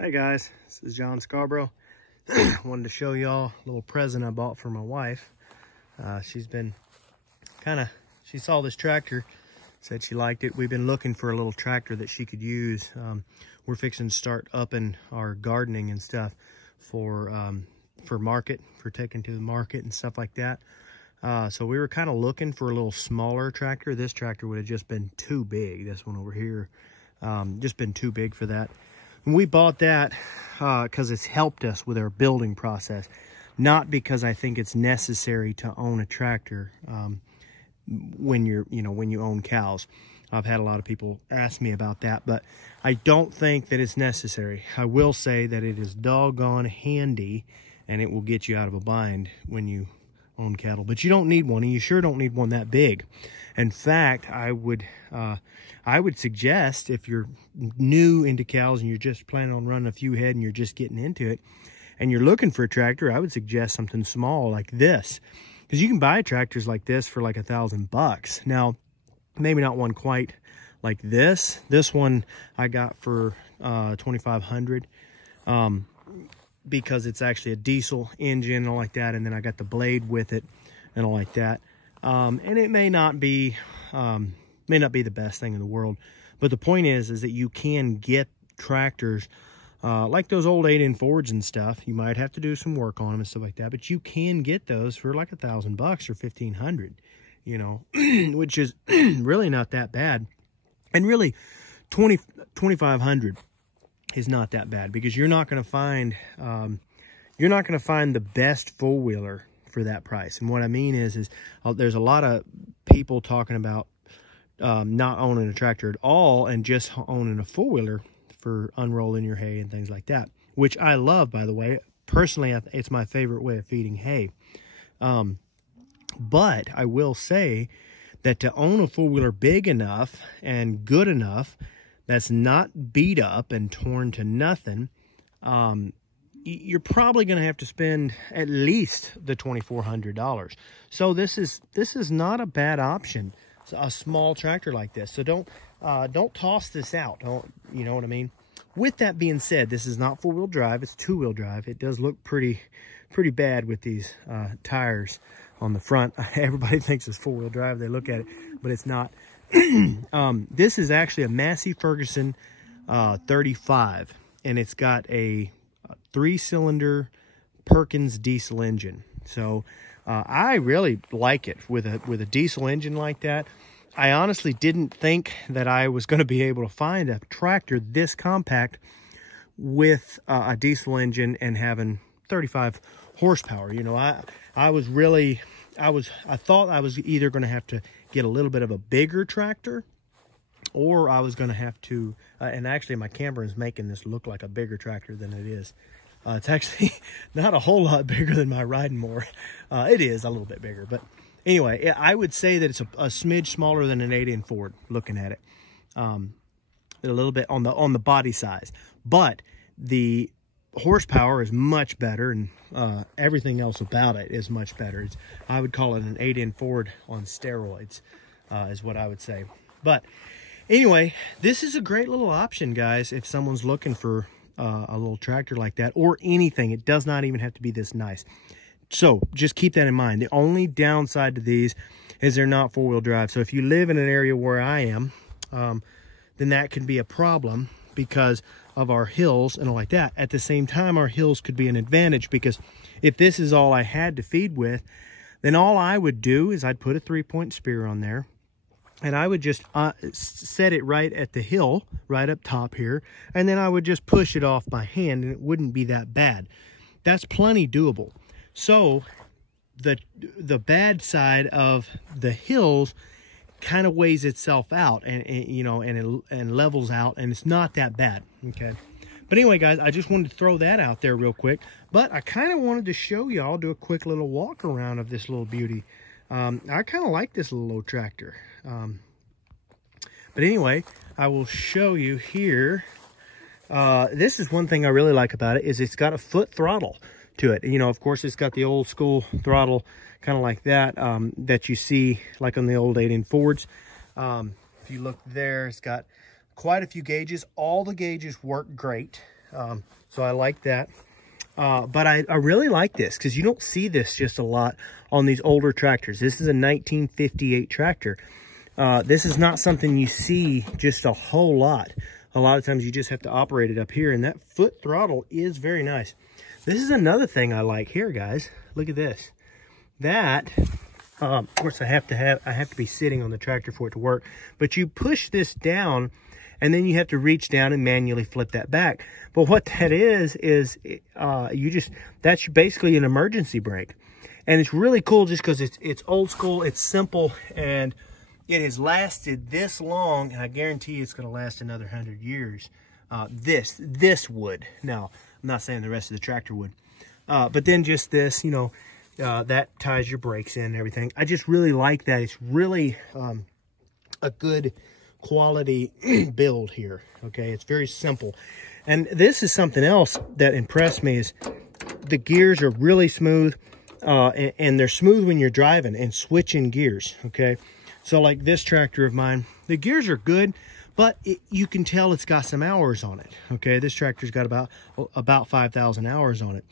Hey guys, this is John Scarborough. Wanted to show y'all a little present I bought for my wife. She's been she saw this tractor, said she liked it. We've been looking for a little tractor that she could use. We're fixing to start upping our gardening and stuff for market, for taking to the market and stuff like that. So we were kind of looking for a little smaller tractor. This tractor would have just been too big. This one over here, just been too big for that. And we bought that because it's helped us with our building process, not because I think it's necessary to own a tractor when you own cows. I've had a lot of people ask me about that, but I don't think that it's necessary. I will say that it is doggone handy, and it will get you out of a bind when you own cattle. But you don't need one, and you sure don't need one that big. In fact, I would suggest, if you're new into cows and you're just planning on running a few head and you're just getting into it and you're looking for a tractor, I would suggest something small like this, because you can buy tractors like this for like $1,000. Now, maybe not one quite like this. This one I got for $2,500 because it's actually a diesel engine and all like that, and then I got the blade with it and all like that. And it may not be the best thing in the world, but the point is that you can get tractors like those old 8-in Fords and stuff. You might have to do some work on them and stuff like that, but you can get those for like $1,000 or $1,500, you know, which is really not that bad. And really, $2,500 is not that bad, because you're not going to find the best four-wheeler for that price. And what I mean is there's a lot of people talking about not owning a tractor at all and just owning a four-wheeler for unrolling your hay and things like that, which I love, by the way. Personally, it's my favorite way of feeding hay. But I will say that to own a four-wheeler big enough and good enough that's not beat up and torn to nothing, you're probably going to have to spend at least the $2,400. So this is not a bad option, a small tractor like this. So don't toss this out. You know what I mean? With that being said, this is not four-wheel drive. It's two-wheel drive. It does look pretty bad with these tires on the front. Everybody thinks it's four-wheel drive. They look at it, but it's not. This is actually a Massey Ferguson 35, and it's got a 3-cylinder Perkins diesel engine. So I really like it with a diesel engine like that. I honestly didn't think that I was going to be able to find a tractor this compact with a diesel engine and having 35 horsepower. You know, I thought I was either going to have to get a little bit of a bigger tractor, or I was going to have to, and actually my camera is making this look like a bigger tractor than it is. It's actually not a whole lot bigger than my riding mower. It is a little bit bigger, but anyway, I would say that it's a smidge smaller than an 8-in Ford, looking at it. A little bit on the body size, but the horsepower is much better, and everything else about it is much better. I would call it an 8-in Ford on steroids, is what I would say. But anyway, this is a great little option, guys, if someone's looking for a little tractor like that, or anything. It does not even have to be this nice. So just keep that in mind. The only downside to these is they're not four-wheel drive. So if you live in an area where I am, then that can be a problem because of our hills and all like that. At the same time, our hills could be an advantage, because if this is all I had to feed with, then all I would do is I'd put a 3-point spear on there, and I would just set it right at the hill, right up top here, and then I would just push it off by hand, and it wouldn't be that bad. That's plenty doable. So the bad side of the hills kind of weighs itself out, and you know, and levels out, and it's not that bad. Okay. But anyway, guys, I just wanted to throw that out there real quick. But I kind of wanted to show y'all, do a quick little walk around of this little beauty. I kind of like this little old tractor. But anyway, I will show you here. This is one thing I really like about it, is it's got a foot throttle to it. You know, of course, it's got the old school throttle, kind of like that, that you see like on the old 8-in Fords. If you look there, it's got quite a few gauges. All the gauges work great. So I like that. But I really like this because you don't see this just a lot on these older tractors. This is a 1958 tractor. This is not something you see just a whole lot. A lot of times you just have to operate it up here, and that foot throttle is very nice. This is another thing I like here, guys. Look at this. That, of course, I have to be sitting on the tractor for it to work. But you push this down, and then you have to reach down and manually flip that back. But what that is that's basically an emergency brake. And it's really cool just because it's old school, it's simple, and it has lasted this long, and I guarantee it's going to last another 100 years. This would. Now, I'm not saying the rest of the tractor would. But then just this, that ties your brakes in and everything. I just really like that. It's really a good quality build here. Okay, it's very simple. And this is something else that impressed me is the gears are really smooth, and they're smooth when you're driving and switching gears. Okay. So like this tractor of mine, the gears are good, but you can tell it's got some hours on it. Okay, this tractor's got about 5,000 hours on it.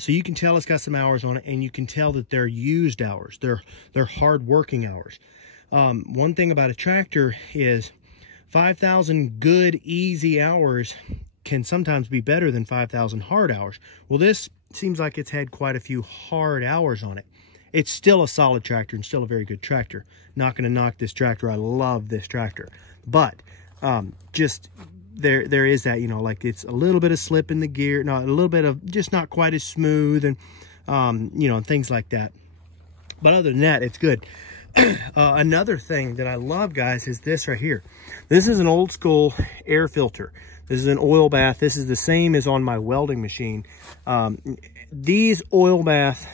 So you can tell it's got some hours on it, and you can tell that they're used hours. They're hard working hours. One thing about a tractor is 5,000 good, easy hours can sometimes be better than 5,000 hard hours. Well, this seems like it's had quite a few hard hours on it. It's still a solid tractor and still a very good tractor. Not going to knock this tractor. I love this tractor. But just there is that, like it's a little bit of slip in the gear. No, a little bit of just not quite as smooth and, and things like that. But other than that, it's good. Another thing that I love, guys, is this right here. This is an old school air filter. This is an oil bath. This is the same as on my welding machine. These oil bath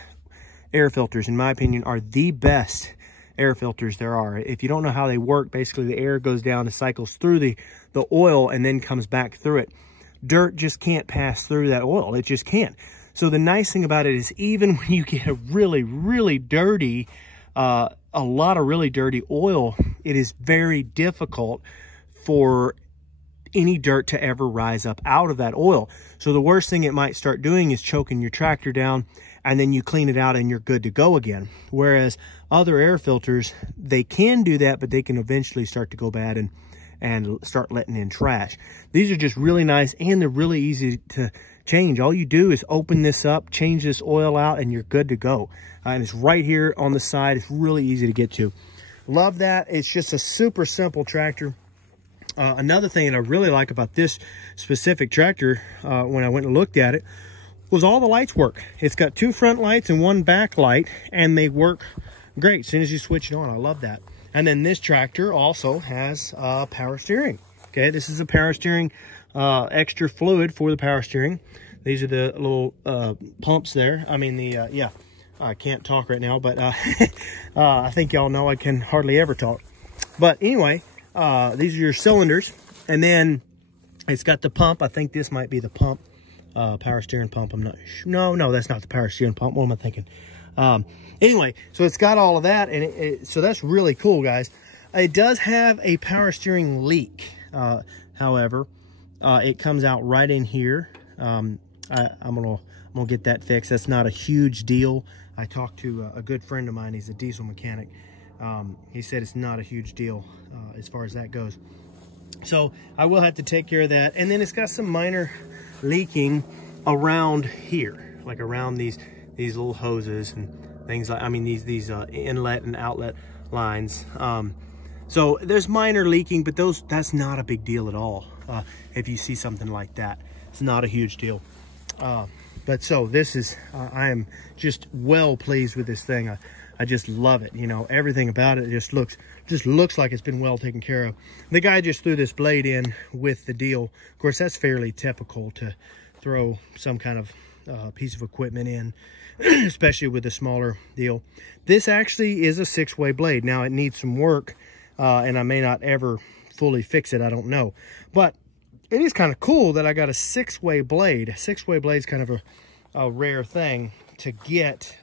air filters, in my opinion, are the best air filters there are. If you don't know how they work, basically the air goes down and cycles through the oil and then comes back through it. Dirt just can't pass through that oil. It just can't. So the nice thing about it is even when you get a really, really dirty, a lot of really dirty oil, it is very difficult for any dirt to ever rise up out of that oil. So the worst thing it might start doing is choking your tractor down, and then you clean it out and you're good to go again. Whereas other air filters, they can do that, but they can eventually start to go bad and start letting in trash. These are just really nice, and they're really easy to change. All you do is open this up, change this oil out, and you're good to go. And it's right here on the side. It's really easy to get to. Love that. It's just a super simple tractor. Another thing that I really like about this specific tractor, when I went and looked at it, was all the lights work. It's got 2 front lights and 1 back light, and they work great as soon as you switch it on. I love that. And then this tractor also has power steering. Okay, this is a power steering, extra fluid for the power steering. These are the little pumps there. I mean, yeah, I can't talk right now, but I think y'all know I can hardly ever talk. But anyway, these are your cylinders, and then it's got the pump. I think this might be the pump. Power steering pump. I'm not sure. No, that's not the power steering pump. What am I thinking? Anyway, so it's got all of that, and so that's really cool, guys. It does have a power steering leak. However, it comes out right in here. I'm gonna get that fixed. That's not a huge deal. I talked to a good friend of mine. He's a diesel mechanic. He said it's not a huge deal as far as that goes. So I will have to take care of that. And then it's got some minor leaking around here, like around these little hoses and things like, I mean, these inlet and outlet lines. So there's minor leaking, but that's not a big deal at all. If you see something like that, it's not a huge deal. But so this is, I am just well pleased with this thing. I just love it. Everything about it just looks like it's been well taken care of. The guy just threw this blade in with the deal. Of course, that's fairly typical to throw some kind of piece of equipment in, especially with a smaller deal. This actually is a 6-way blade. Now, it needs some work, and I may not ever fully fix it. I don't know. But it is kind of cool that I got a 6-way blade. A 6-way blade is kind of a rare thing to get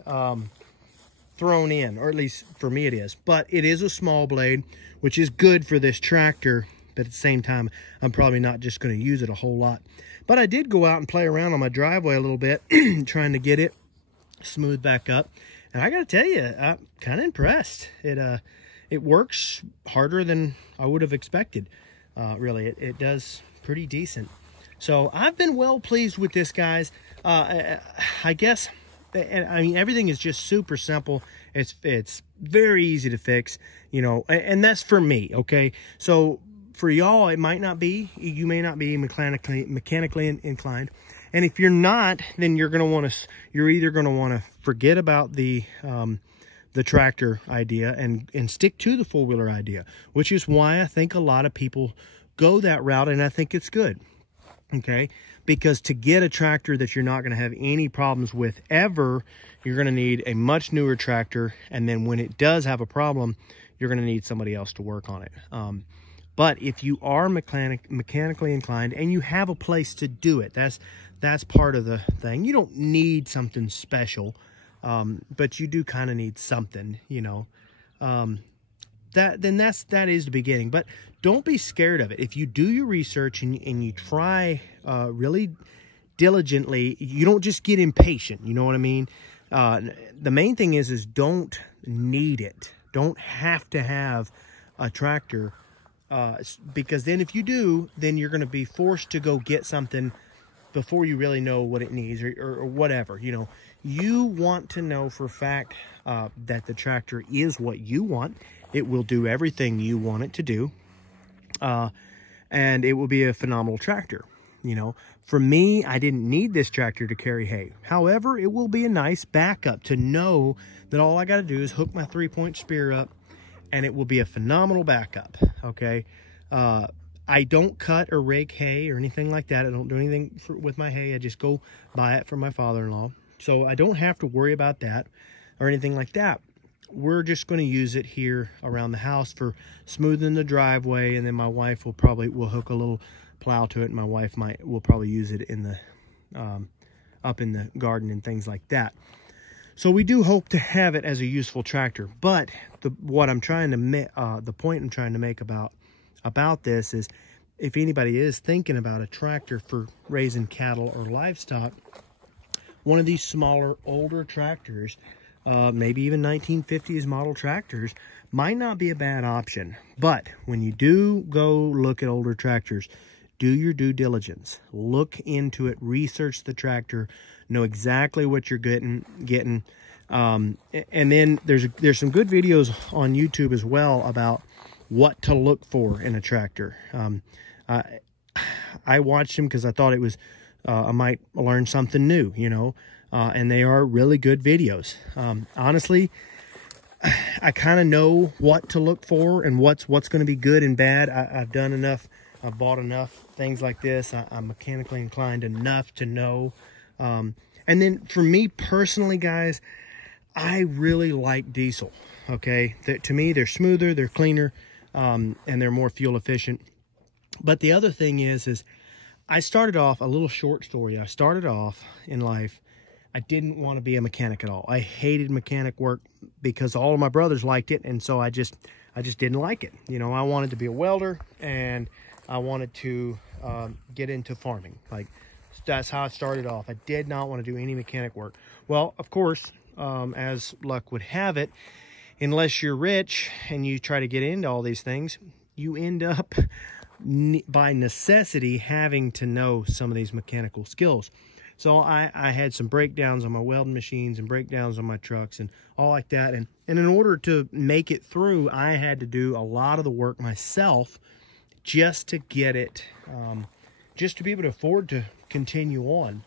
thrown in, or at least for me it is. But it is a small blade, which is good for this tractor but at the same time, I'm probably not just going to use it a whole lot. But I did go out and play around on my driveway a little bit, trying to get it smooth back up. And I got to tell you, I'm kind of impressed. It works harder than I would have expected. Really, it does pretty decent. So I've been well pleased with this, guys. I guess, I mean, everything is just super simple. It's very easy to fix, you know, and that's for me, okay? So for y'all, it might not be. You may not be mechanically inclined. And if you're not, then you're either going to want to forget about the tractor idea and stick to the four-wheeler idea, which is why I think a lot of people go that route, and I think it's good, okay? Because to get a tractor that you're not going to have any problems with ever, you're going to need a much newer tractor, and then when it does have a problem, you're going to need somebody else to work on it. But if you are mechanically inclined and you have a place to do it, that's part of the thing. You don't need something special, but you do kind of need something, you know. That is the beginning. But don't be scared of it. If you do your research and you try really diligently, you don't just get impatient. You know what I mean? The main thing is don't need it. Don't have to have a tractor, because then if you do, then you're going to be forced to go get something before you really know what it needs or whatever. You know, you want to know for a fact that the tractor is what you want. It will do everything you want it to do, and it will be a phenomenal tractor. You know, for me, I didn't need this tractor to carry hay. However, it will be a nice backup to know that all I got to do is hook my 3-point spear up, and it will be a phenomenal backup, okay? I don't cut or rake hay or anything like that. I don't do anything with my hay. I just go buy it from my father-in-law. So I don't have to worry about that or anything like that. We're just going to use it here around the house for smoothing the driveway, and then my wife will hook a little plow to it, and my wife will probably use it in the up in the garden and things like that. So we do hope to have it as a useful tractor. But the point I'm trying to make about this is, if anybody is thinking about a tractor for raising cattle or livestock, one of these smaller, older tractors, maybe even 1950s model tractors, might not be a bad option. But when you do go look at older tractors, do your due diligence. Look into it, research the tractor, know exactly what you're getting. And then there's some good videos on YouTube as well about what to look for in a tractor. I watched them because I thought it was I might learn something new, you know, and they are really good videos. Honestly, I kind of know what to look for and what's going to be good and bad. I've done enough. I've bought enough things like this. I'm mechanically inclined enough to know. And then for me personally, guys, I really like diesel. Okay, to me, they're smoother, they're cleaner, and they're more fuel efficient. But the other thing is I started off, a little short story. I started off in life, I didn't want to be a mechanic at all. I hated mechanic work because all of my brothers liked it, and so I just didn't like it. You know, I wanted to be a welder, and I wanted to get into farming. Like, that's how it started off. I did not want to do any mechanic work. Well, of course, as luck would have it, unless you're rich and you try to get into all these things, you end up by necessity having to know some of these mechanical skills. So I had some breakdowns on my welding machines and breakdowns on my trucks and all like that. And in order to make it through, I had to do a lot of the work myself just to get it, just to be able to afford to continue on.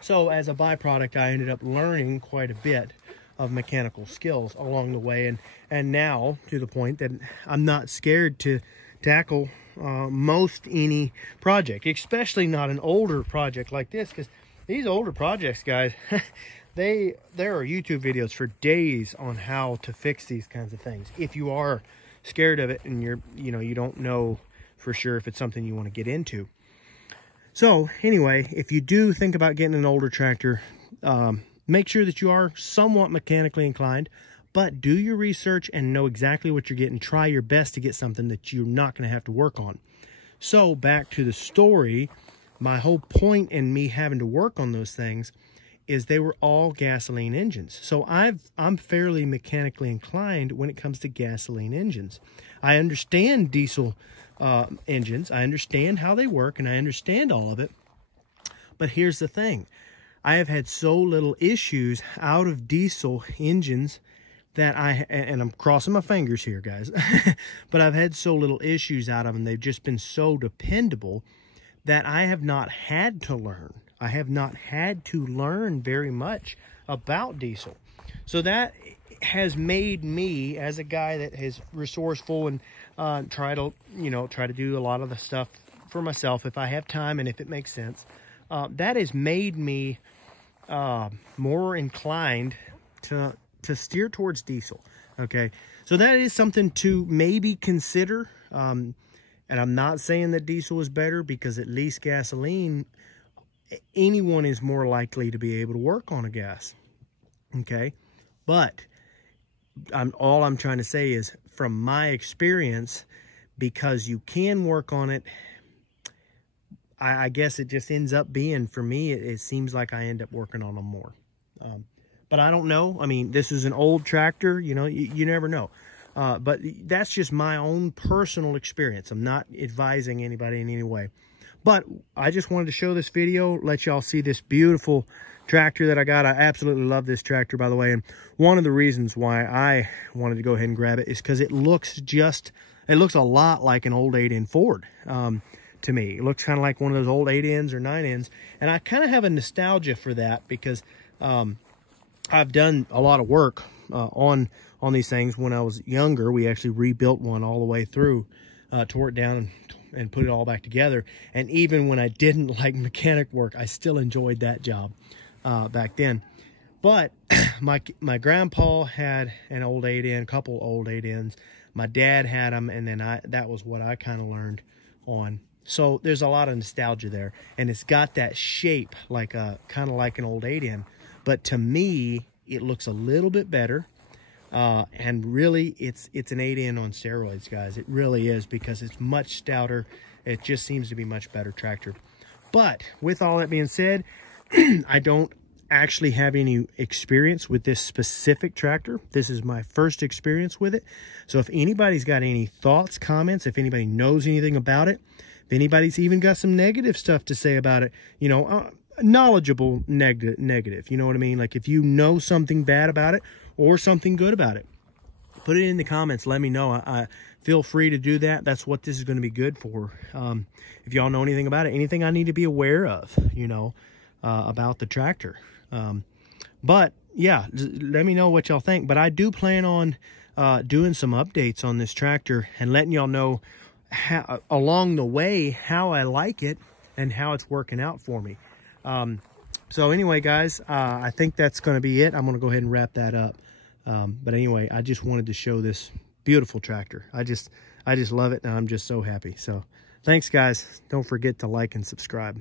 So as a byproduct, I ended up learning quite a bit of mechanical skills along the way. And now to the point that I'm not scared to tackle most any project, especially not an older project like this, because these older projects, guys, there are YouTube videos for days on how to fix these kinds of things. If you are scared of it and you don't know for sure if it's something you want to get into. So anyway, if you do think about getting an older tractor, make sure that you are somewhat mechanically inclined, But do your research and know exactly what you're getting. Try your best to get something that you're not going to have to work on. So back to the story, my whole point in me having to work on those things is they were all gasoline engines. So I'm fairly mechanically inclined when it comes to gasoline engines. I understand diesel engines. I understand how they work, and I understand all of it. But here's the thing. I have had so little issues out of diesel engines that and I'm crossing my fingers here, guys, but I've had so little issues out of them. They've just been so dependable that I have not had to learn. I have not had to learn very much about diesel. So that has made me, as a guy that is resourceful and try to do a lot of the stuff for myself if I have time and if it makes sense, that has made me more inclined to steer towards diesel. Okay, so that is something to maybe consider. And I'm not saying that diesel is better, because at least gasoline, anyone is more likely to be able to work on a gas. Okay, but all I'm trying to say is, from my experience, because you can work on it, I guess it just ends up being, for me, it seems like I end up working on them more. But I don't know. I mean, this is an old tractor, you know, you never know. But that's just my own personal experience. I'm not advising anybody in any way. But I just wanted to show this video, let y'all see this beautiful tractor that I got. I absolutely love this tractor, by the way. And one of the reasons why I wanted to go ahead and grab it is because it looks a lot like an old 8N Ford to me. It looks kind of like one of those old 8Ns or 9Ns. And I kind of have a nostalgia for that, because I've done a lot of work on these things. When I was younger, we actually rebuilt one all the way through, tore it down and put it all back together. And even when I didn't like mechanic work, I still enjoyed that job back then. But my grandpa had an old 8N, couple old 8Ns. My dad had them, and then that was what I kind of learned on. So there's a lot of nostalgia there, and it's got that shape like kind of like an old 8N. But to me, it looks a little bit better. And really, it's an 8N on steroids, guys. It really is, because it's much stouter. It just seems to be much better tractor. But with all that being said, I don't actually have any experience with this specific tractor. This is my first experience with it. So if anybody's got any thoughts, comments, if anybody knows anything about it, if anybody's even got some negative stuff to say about it, you know, knowledgeable negative, you know what I mean? Like, if you know something bad about it or something good about it, put it in the comments. Let me know. I feel free to do that. That's what this is going to be good for. If y'all know anything about it, anything I need to be aware of, you know, about the tractor. But yeah, let me know what y'all think. But I do plan on doing some updates on this tractor and letting y'all know how, along the way, how I like it and how it's working out for me. So anyway, guys, I think that's going to be it. I'm going to go ahead and wrap that up. But anyway, I just wanted to show this beautiful tractor. I just love it, and I'm just so happy. So thanks, guys. Don't forget to like and subscribe.